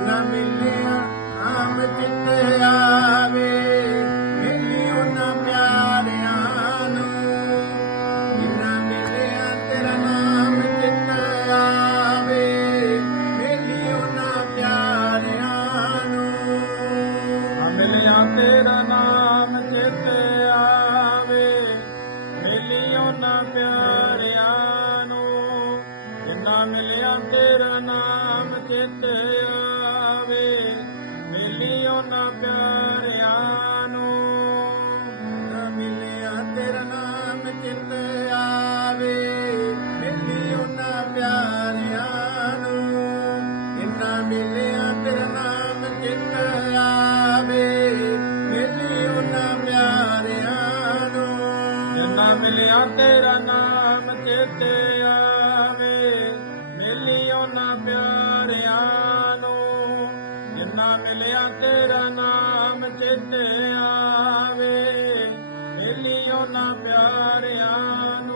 ਜਿੰਨਾ ਮਿਲਿਆ, ਆਮ ਚਿੱਤ ਆਵੇ, ਮਿਲੀ ਉਹਨਾਂ ਪਿਆਰਿਆਂ ਨੂੰ। ਜਿੰਨਾ ਮਿਲਿਆ ਤੇਰਾ ਨਾਮ ਚਿੱਤ ਆਵੇ, ਮਿਲੀ ਉਹਨਾਂ ਪਿਆਰਿਆਂ ਨੂੰ। ਮਿਲਿਆ ਤੇਰਾ ਨਾਮ ਚਿਤ ਆਵੇ ਮਿਲਿਓ ਨਾ ਪਿਆਰਿਆਂ ਨੂੰ। ਜਿੰਨਾ ਮਿਲਿਆ ਤੇਰਾ ਨਾਮ ਚਿਤ ਆਵੇ ਮਿਲਿਓ ਨੂੰ ਨਾ ਮਿਲਿਆ ਤੇਰਾ ਨਾਮ ਚਿਤ ਆਵੇ, ਮਿਲੀ ਉਹਨਾਂ ਪਿਆਰਿਆਂ ਨੂੰ। ਕਿੰਨਾ ਮਿਲਿਆ ਤੇਰਾ ਨਾਮ ਚਿਤ ਆਵੇ, ਮਿਲੀ ਉਹਨਾਂ ਪਿਆਰਿਆਂ ਨੂੰ। ਜਿੰਨਾ ਮਿਲਿਆ ਤੇਰਾ ਨਾਮ ਚਿਤ ਆਵੇ, ਮਿਲੀ ਨਾ ਪਿਆਰਿਆਂ ਮਿਲਿਆ ਤੇਰਾ ਨਾਮ ਚਿਤ ਆਵੇ। ਮਿਲਿਓ ਨਾ ਪਿਆਰਿਆਂ